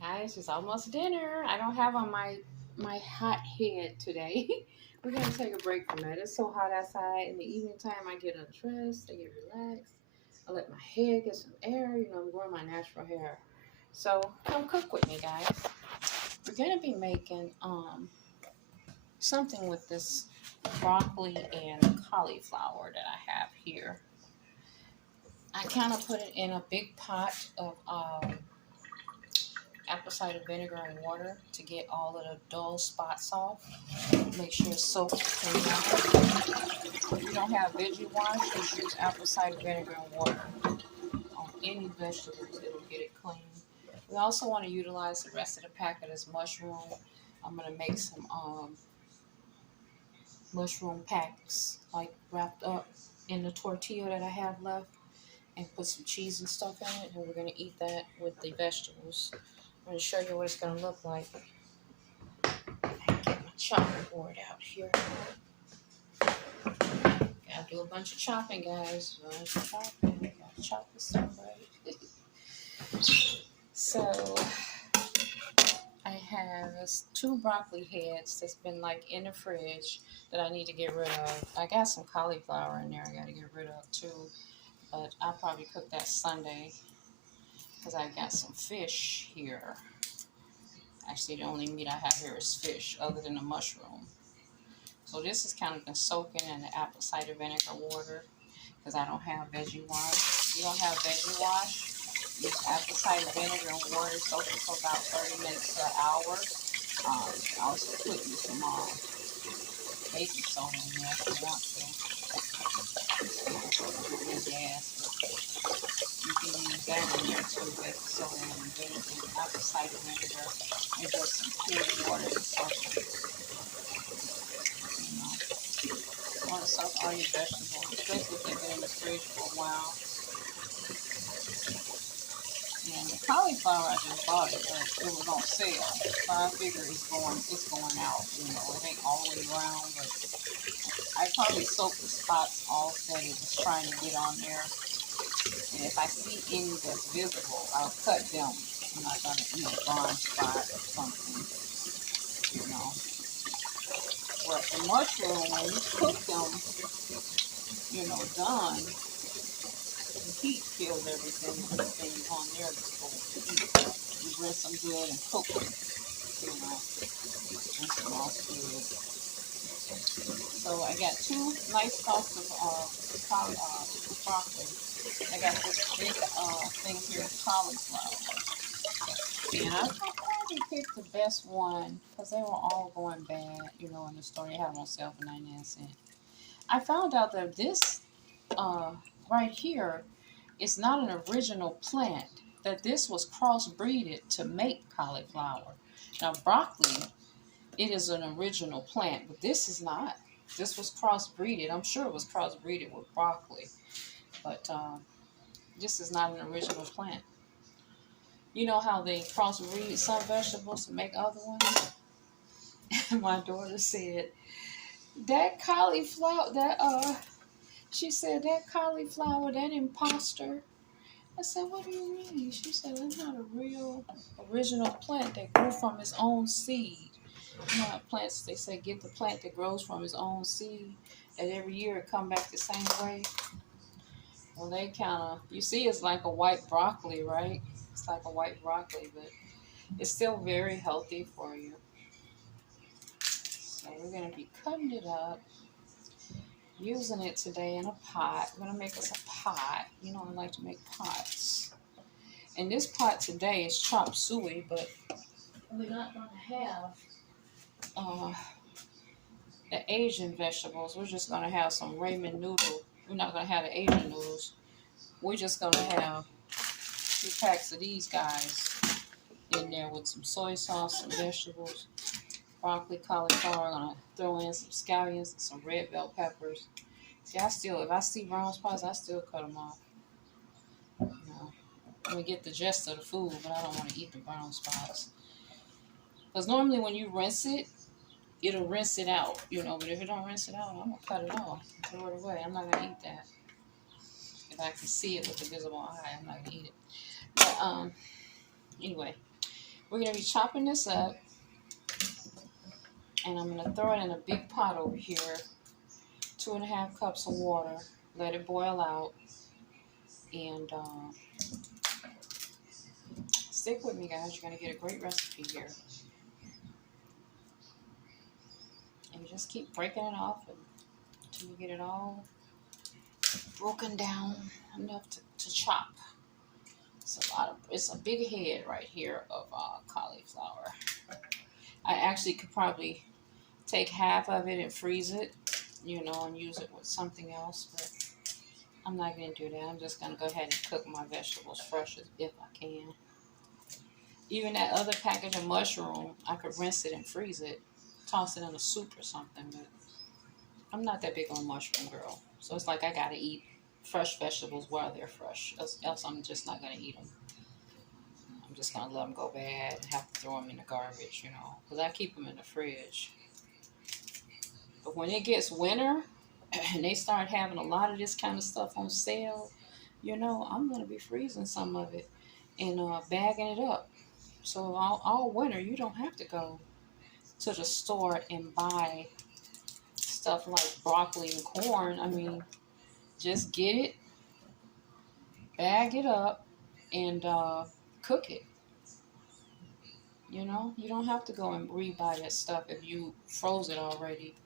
Guys, it's almost dinner. I don't have on my hot head today. We're gonna take a break from that. It's so hot outside. In the evening time, I get undressed. I get relaxed. I let my hair get some air. I'm growing my natural hair. So come cook with me, guys. We're gonna be making something with this broccoli and cauliflower that I have here. I kind of put it in a big pot of apple cider vinegar and water to get all of the dull spots off. Make sure it's soaked clean out. If you don't have veggie wash, just use apple cider vinegar and water on any vegetables. It'll get it clean. We also want to utilize the rest of the packet as mushroom. I'm going to make some mushroom packs, like wrapped up in the tortilla that I have left, and put some cheese and stuff in it. And we're going to eat that with the vegetables. I'm going to show you what it's going to look like. Get my chopping board out here. Gotta do a bunch of chopping, guys. A bunch of chopping. Gotta chop this stuff right. So I have two broccoli heads that's been like in the fridge that I need to get rid of. I got some cauliflower in there I gotta get rid of too, but I'll probably cook that Sunday because I got some fish here. Actually, the only meat I have here is fish, other than the mushroom. So this is kind of been soaking in the apple cider vinegar water because I don't have veggie wash. If you don't have veggie wash, use apple cider vinegar and water, soak it for about 30 minutes to an hour. Also put you some baking soda in there if you want to. And gas, but you can use that in there too, baking soda and vinegar and apple cider vinegar and just some cool water to soak it. You want to soak all your vegetables, especially if they've been in the fridge for a while. And the cauliflower, I just bought it, but it was on sale. So I figure it's going out. It ain't all the way around, but I probably soak the spots off that it was trying to get on there. And if I see any that's visible, I'll cut them. I'm not gonna, blind spot or something, you know. But the mushroom, when you cook them, done, the heat kills everything on there that's supposed to eat. You rinse them good and cook them, rinse them off good. So I got two nice stalks of broccoli. I got this big thing here of cauliflower. And I probably picked the best one because they were all going bad, in the store. They had them on sale for 99 cents. I found out that this right here is not an original plant, that this was crossbreeded to make cauliflower. Now, broccoli, it is an original plant, but this is not. This was crossbreeded. I'm sure it was crossbreeded with broccoli, but this is not an original plant. You know how they crossbreed some vegetables to make other ones? And my daughter said, that cauliflower, she said, that cauliflower, that imposter. I said, what do you mean? She said, it's not a real original plant that grew from its own seed. You know how plants, they say, get the plant that grows from its own seed, and every year it come back the same way. Well, they kind of, you see, it's like a white broccoli, right? It's like a white broccoli, but it's still very healthy for you. So we're going to be cutting it up, using it today in a pot. I'm going to make us a pot. I like to make pots. And this pot today is chop suey, but we're not going to have the Asian vegetables. We're just going to have some ramen noodle. We're not going to have the Asian noodles. We're just going to have 2 packs of these guys in there with some soy sauce, some vegetables, broccoli, cauliflower. I'm going to throw in some scallions and some red bell peppers. See, if I see brown spots, I still cut them off. I'm going to get the gist of the food, but I don't want to eat the brown spots. Because normally when you rinse it, it'll rinse it out, but if it don't rinse it out, I'm going to cut it off and throw it away. I'm not going to eat that. If I can see it with the visible eye, I'm not going to eat it. But, anyway, We're going to be chopping this up, and I'm going to throw it in a big pot over here. 2.5 cups of water. Let it boil out, and stick with me, guys. You're going to get a great recipe here. And you just keep breaking it off until you get it all broken down enough to chop. It's a big head right here of cauliflower. I actually could probably take half of it and freeze it, you know, and use it with something else, but I'm not going to do that. I'm just going to go ahead and cook my vegetables fresh if I can. Even that other package of mushroom, I could rinse it and freeze it, toss it in a soup or something, but I'm not that big on mushroom girl. So it's like I got to eat fresh vegetables while they're fresh, else I'm just not going to eat them. I'm just going to let them go bad and have to throw them in the garbage, you know, because I keep them in the fridge. But when it gets winter and they start having a lot of this kind of stuff on sale, you know, I'm going to be freezing some of it and bagging it up. So all winter, you don't have to go to the store and buy stuff like broccoli and corn. I mean, just get it, bag it up, and cook it. You know, you don't have to go and re-buy that stuff if you froze it already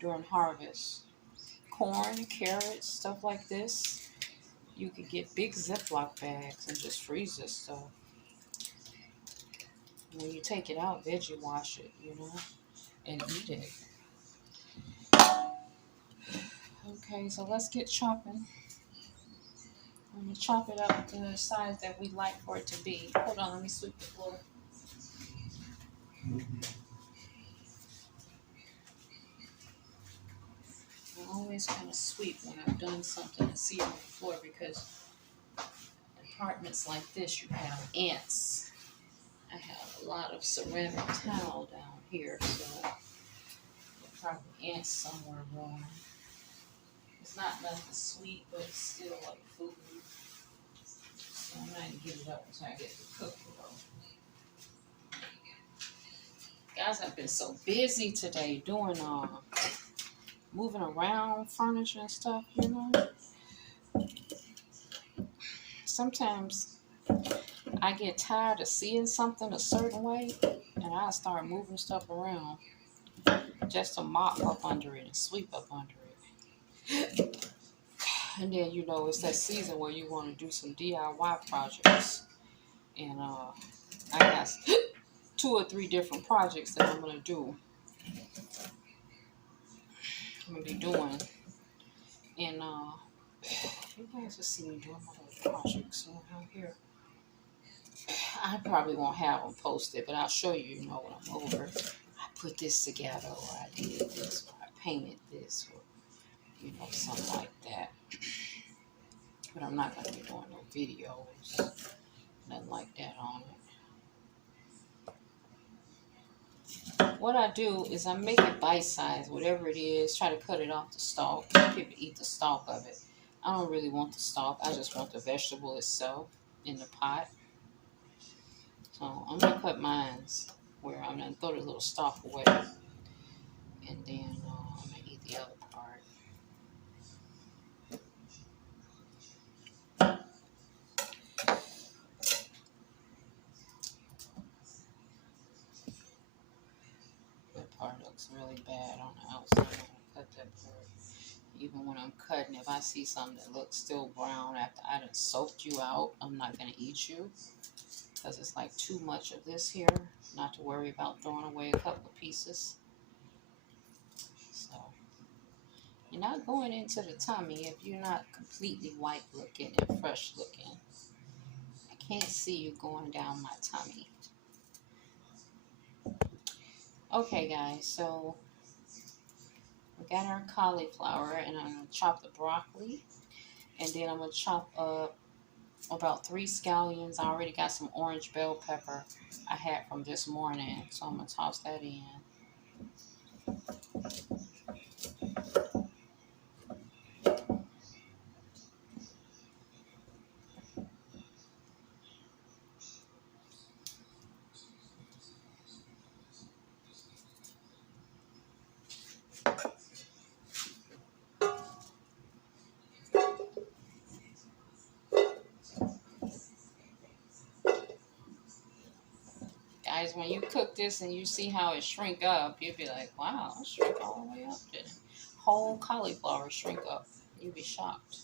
during harvest. Corn, carrots, stuff like this, you could get big Ziploc bags and just freeze this stuff. When you take it out, veggie wash it, you know, and eat it. Okay, so let's get chopping. I'm going to chop it up to the size that we like for it to be. Hold on, let me sweep the floor. I always kind of sweep when I've done something and see it on the floor, because apartments like this, you have ants. I have a lot of ceramic tile down here, so there's probably ants somewhere growing. It's not nothing sweet, but it's still like food. So I'm not going to give it up until I get to cook it though. Guys, I've been so busy today doing moving around furniture and stuff, you know. Sometimes I get tired of seeing something a certain way, and I start moving stuff around just to mop up under it and sweep up under it. And then, you know, it's that season where you want to do some DIY projects. And I got 2 or 3 different projects that I'm going to do. I'm going to be doing. And you guys will see me doing my little projects out here. I probably won't have them posted, but I'll show you, you know, when I'm over. I put this together, or I did this, or I painted this, or, you know, something like that. But I'm not going to be doing no videos, nothing like that on it. What I do is I make it bite-sized, whatever it is, try to cut it off the stalk. People eat the stalk of it. I don't really want the stalk. I just want the vegetable itself in the pot. So I'm going to cut mine where I'm going to throw the little stalk away. And then I'm going to eat the other part. That part looks really bad on the outside. I'm going to cut that part. Even when I'm cutting, if I see something that looks still brown after I done soaked you out, I'm not going to eat you. Because it's like too much of this here. Not to worry about throwing away a couple of pieces. So, you're not going into the tummy if you're not completely white looking and fresh looking. I can't see you going down my tummy. Okay, guys, so we got our cauliflower, and I'm going to chop the broccoli. And then I'm going to chop up about 3 scallions. I already got some orange bell pepper I had from this morning, so I'm going to toss that in. guys, when you cook this and you see how it shrink up, you'd be like, wow, it shrink all the way up, didn't it? Whole cauliflower shrink up. You'd be shocked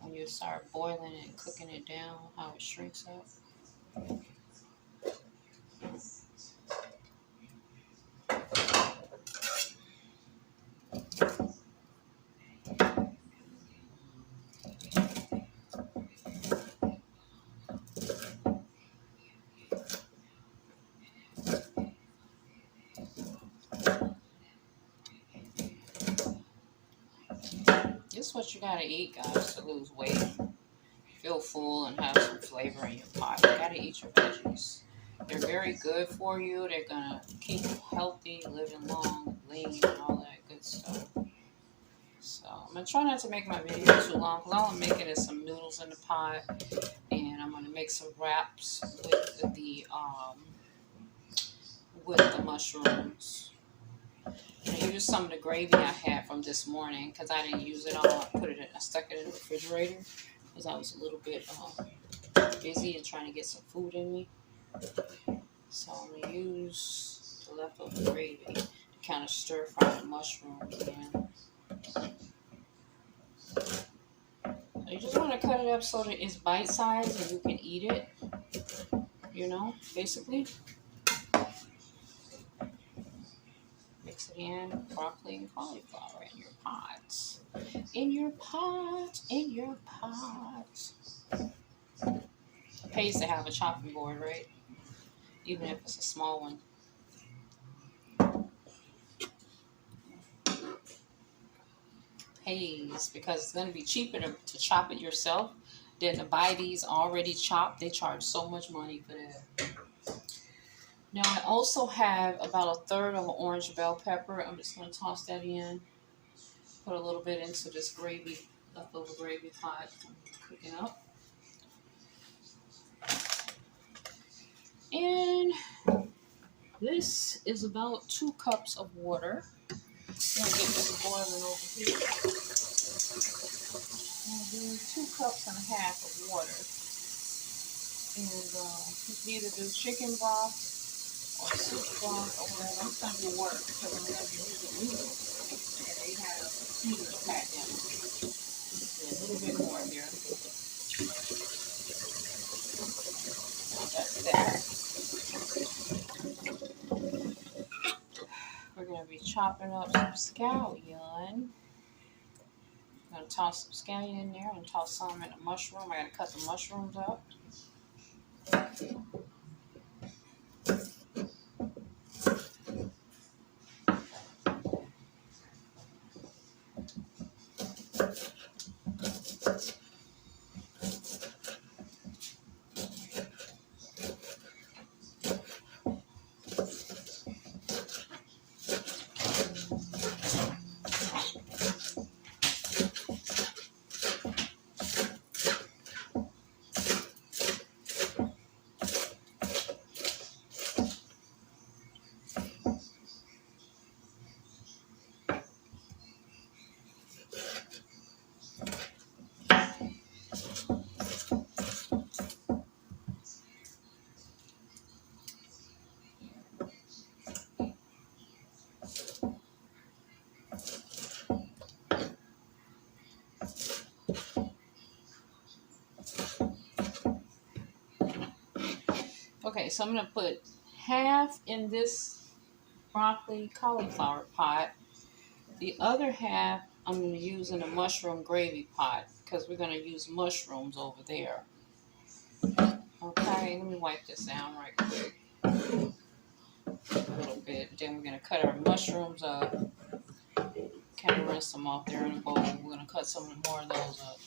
when you start boiling and cooking it down, how it shrinks up. This is what you gotta eat, guys, to lose weight, feel full, and have some flavor in your pot. You gotta eat your veggies. They're very good for you. They're gonna keep you healthy, living long, lean, and all that good stuff. So I'm gonna try not to make my video too long because all I'm making is some noodles in the pot, and I'm gonna make some wraps with the mushrooms. I used some of the gravy I had from this morning because I didn't use it all. I stuck it in the refrigerator because I was a little bit busy and trying to get some food in me. So I'm gonna use the leftover gravy to kind of stir fry the mushrooms in. So you just want to cut it up so that it's bite-sized and you can eat it. You know, basically. Mix it in, broccoli and cauliflower in your pots. In your pot, in your pot. It pays to have a chopping board, right? Even if it's a small one. Pays because it's going to be cheaper to chop it yourself than to buy these already chopped. They charge so much money for that. Now I also have about 1/3 of an orange bell pepper. I'm just going to toss that in. Put a little bit into this gravy, leftover gravy pot I'm cooking up. And this is about 2 cups of water. I'm going to get this boiling over here. I'm going to do 2.5 cups of water. And you can either do chicken broth or soup broth or whatever. I'm going to do water because I'm going to be using noodles. And they have noodles packed in. A little bit more here. That's that. We're going to be chopping up some scallion. I'm going to toss some scallion in there and toss some in the mushroom. I got to cut the mushrooms up. Okay, so I'm going to put half in this broccoli cauliflower pot. The other half I'm going to use in a mushroom gravy pot because we're going to use mushrooms over there. Okay, let me wipe this down right quick. A little bit. Then we're going to cut our mushrooms up. Kind of rinse them off there in a bowl. We're going to cut some more of those up.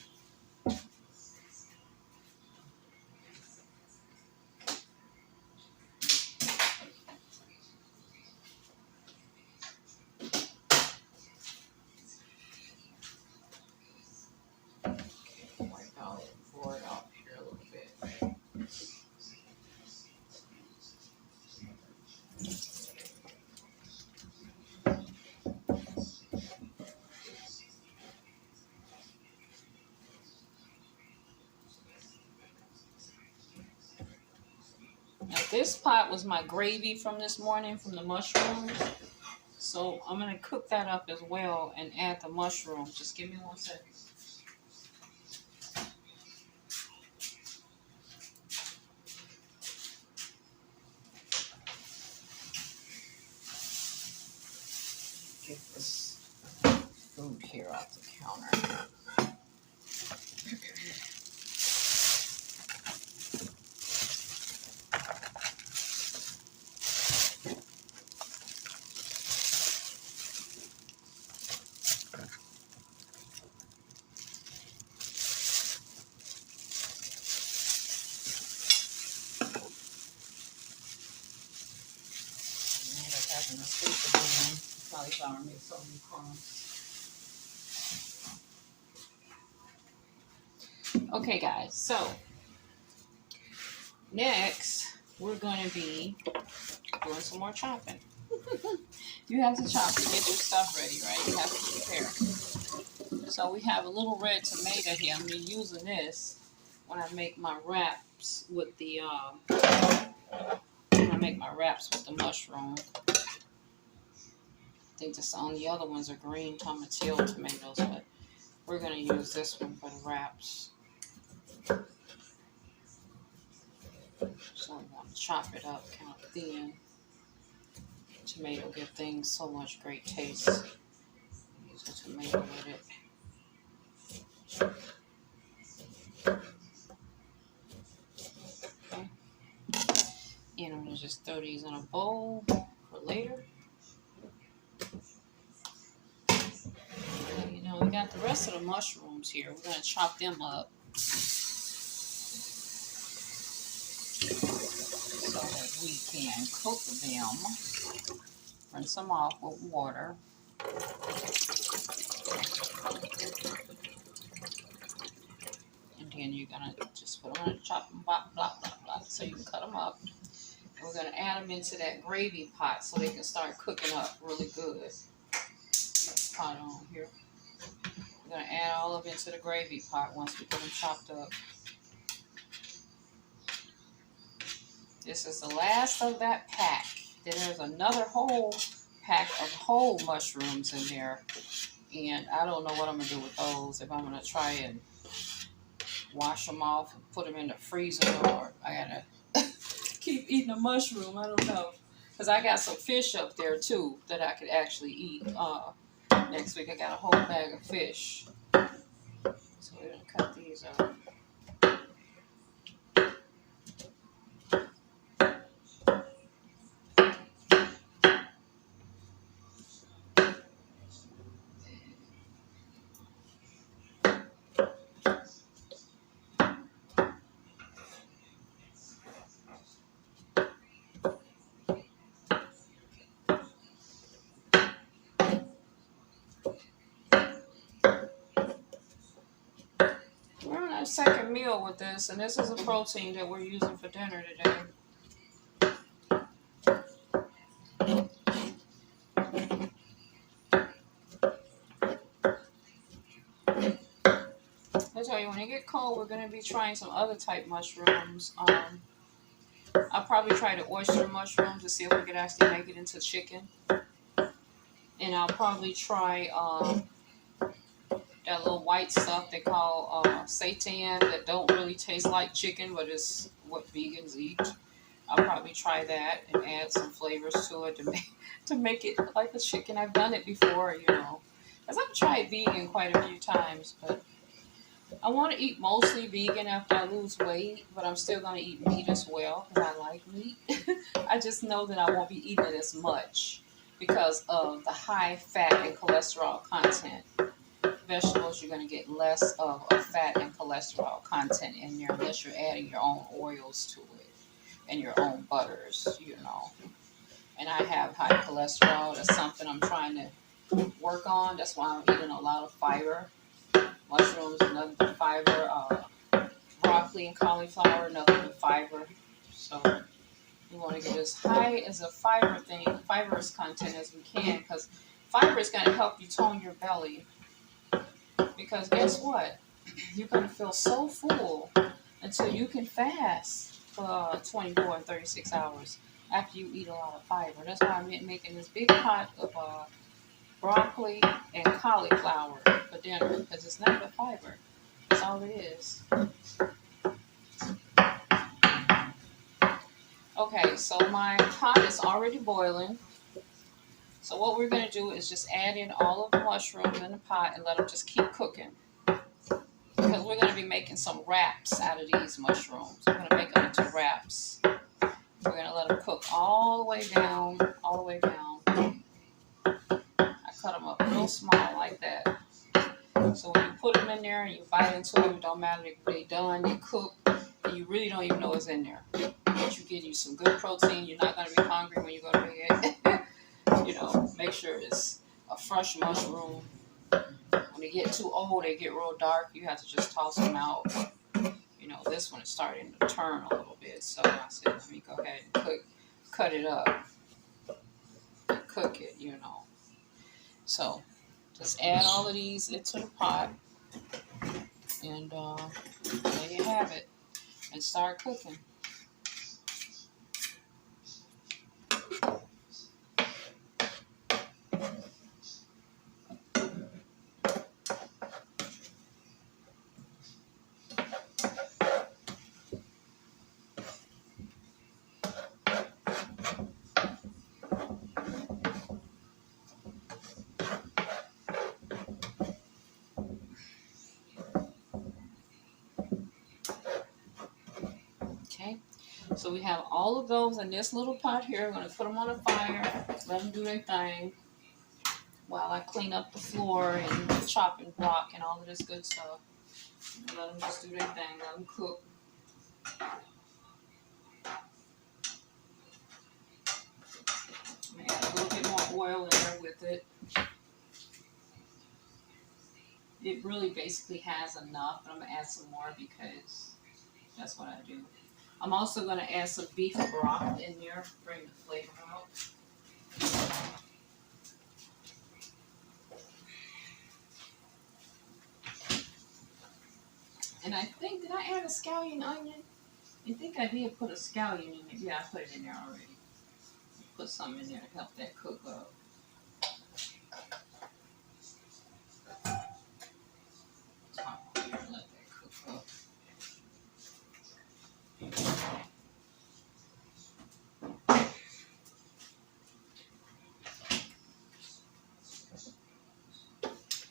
This pot was my gravy from this morning from the mushrooms. So I'm going to cook that up as well and add the mushrooms. Just give me 1 second. Get this food here off the counter. In the sleep again. Cauliflower made so many crumbs. Okay, guys, so next we're going to be doing some more chopping. You have to chop to get your stuff ready, right? You have to prepare. So we have a little red tomato here. I'm going to be using this when I make my wraps with the mushroom. I think the other ones are green tomatillo tomatoes, but we're going to use this one for the wraps. So we want to chop it up kind of thin. Tomato give things so much great taste. Use a tomato with it. Okay. And I'm going to just throw these in a bowl for later. You know, we got the rest of the mushrooms here. We're going to chop them up so that we can cook them. Rinse them off with water. And then you're going to just put them in a chopping block, so you can cut them up. And we're going to add them into that gravy pot so they can start cooking up really good. Pot on here. We're going to add all of it into the gravy pot once we get them chopped up. This is the last of that pack. Then there's another whole pack of whole mushrooms in there. And I don't know what I'm going to do with those. If I'm going to try and wash them off and put them in the freezer, or I got to keep eating a mushroom. I don't know. Because I got some fish up there too that I could actually eat. Next week I got a whole bag of fish. So we're going to cut these up. Second meal with this, and this is a protein that we're using for dinner today. I tell you, when it get cold, we're going to be trying some other type mushrooms. I'll probably try the oyster mushrooms to see if we could actually make it into chicken. And I'll probably try that little white stuff they call seitan that don't really taste like chicken, but it's what vegans eat. I'll probably try that and add some flavors to it to make it like a chicken. I've done it before, you know, because I've tried vegan quite a few times, but I want to eat mostly vegan after I lose weight, but I'm still going to eat meat as well because I like meat. I just know that I won't be eating it as much because of the high fat and cholesterol content. Vegetables, you're going to get less of a fat and cholesterol content in there unless you're adding your own oils to it and your own butters, you know. And I have high cholesterol. That's something I'm trying to work on. That's why I'm eating a lot of fiber. Mushrooms, nothing but fiber. Broccoli and cauliflower, nothing but fiber. So we want to get as high as a fibrous content as we can, because fiber is going to help you tone your belly. Because guess what? You're going to feel so full until you can fast. for 24 or 36 hours after you eat a lot of fiber. That's why I'm making this big pot of broccoli and cauliflower for dinner, because it's not the fiber. That's all it is. Okay, so my pot is already boiling. So what we're going to do is just add in all of the mushrooms in the pot and let them just keep cooking. Because we're going to be making some wraps out of these mushrooms. We're going to make them into wraps. We're going to let them cook all the way down, all the way down. I cut them up real small like that. So when you put them in there and you bite into them, it don't matter if they're done, they cook, and you really don't even know it's in there. But you get you some good protein. You're not going to be hungry when you go to bed. You know, make sure it's a fresh mushroom. When they get too old, they get real dark. You have to just toss them out. You know, this one is starting to turn a little bit. So I said, let me go ahead and cut it up and cook it, you know. So just add all of these into the pot. And there you have it. And start cooking. Okay, so we have all of those in this little pot here. I'm going to put them on the fire, let them do their thing while I clean up the floor and chop and block and all of this good stuff. Let them just do their thing, let them cook. Add a little bit more oil in there with it. It really basically has enough, but I'm going to add some more because that's what I do. I'm also going to add some beef broth in there, bring the flavor out. And I think, did I add a scallion onion? I think I did put a scallion in it. Yeah, I put it in there already. Put some in there to help that cook up. Top on there and let that cook up.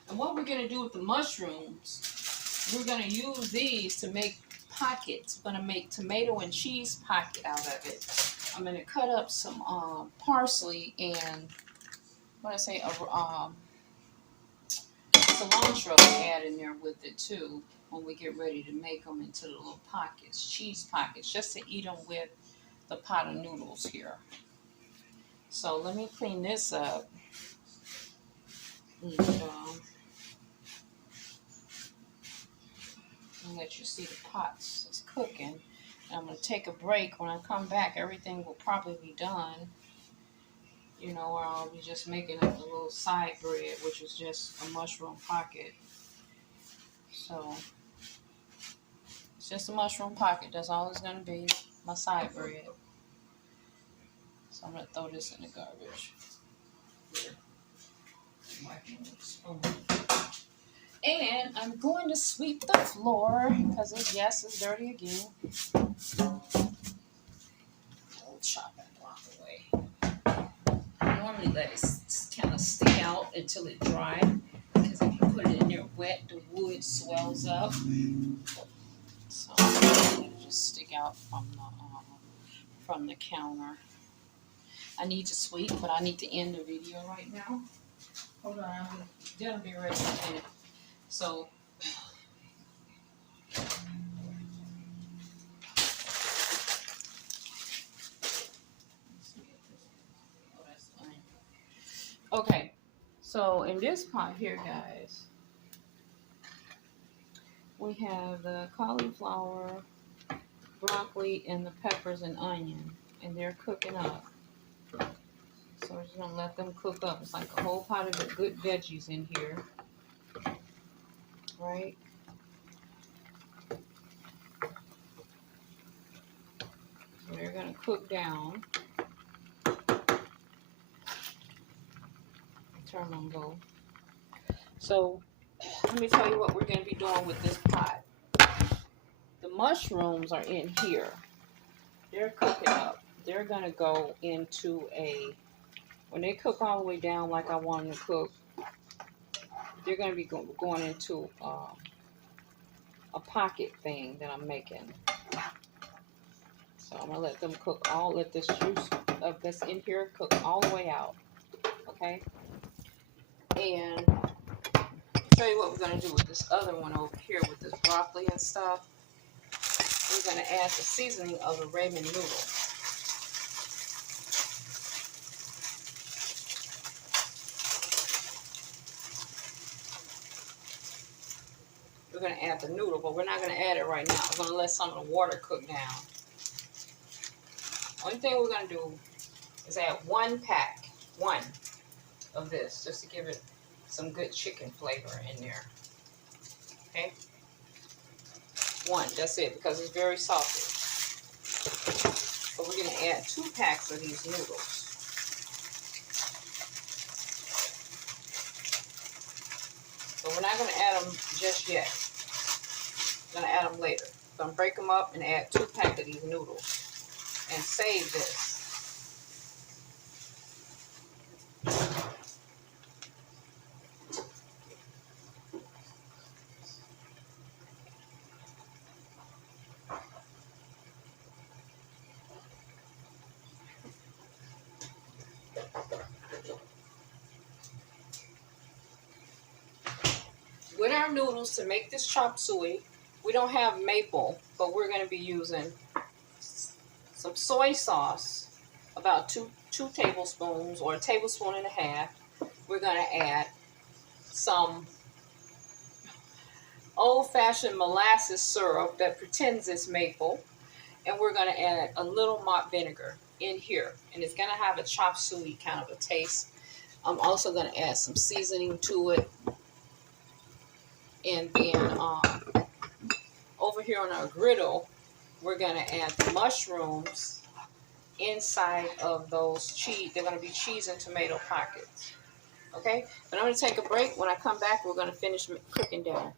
And what we're going to do with the mushrooms, we're going to use these to make pockets. We're going to make tomato and cheese pocket out of it. I'm going to cut up some parsley and what I say, cilantro to add in there with it too when we get ready to make them into the little pockets, cheese pockets, just to eat them with the pot of noodles here. So let me clean this up. And, let you see the pots is cooking. And I'm going to take a break. When I come back, everything will probably be done. You know, or I'll be just making up the little side bread, which is just a mushroom pocket. So it's just a mushroom pocket. That's all it's going to be, my side bread. So I'm going to throw this in the garbage. Here. And I'm going to sweep the floor because it's dirty again. I'll chop and block away. I normally let it kind of stick out until it dries, because if you put it in there wet, the wood swells up. So it'll just stick out from the counter. I need to sweep, but I need to end the video right now. Hold on, that'll be ready in a minute. So okay, so in this pot here, guys, we have the cauliflower, broccoli, and the peppers and onion, and they're cooking up. So we're just gonna let them cook up. It's like a whole pot of the good veggies in here, right? cook down. Turn on low. So let me tell you what we're going to be doing with this pot. The mushrooms are in here. They're cooking up. They're going to go into when they cook all the way down like I want them to cook, they're going to be going into a pocket thing that I'm making. So I'm going to let them cook let this juice that's in here cook all the way out. Okay? And I'll tell you what we're going to do with this other one over here with this broccoli and stuff. We're going to add the seasoning of the ramen noodle. We're going to add the noodle, but we're not going to add it right now. We're going to let some of the water cook down. Only thing we're going to do is add one of this, just to give it some good chicken flavor in there. Okay? One, that's it, because it's very salty. But we're going to add 2 packs of these noodles. But we're not going to add them just yet. We're going to add them later. So I'm going to break them up and add 2 packs of these noodles. And save this. With our noodles, to make this chop suey, we don't have maple, but we're going to be using some soy sauce, about two tablespoons or a tablespoon and a half. We're going to add some old-fashioned molasses syrup that pretends it's maple, and we're going to add a little malt vinegar in here, and it's going to have a chop suey kind of a taste. I'm also going to add some seasoning to it. And then over here on our griddle, we're going to add the mushrooms inside of those cheese. They're going to be cheese and tomato pockets. Okay? But I'm going to take a break. When I come back, we're going to finish cooking down.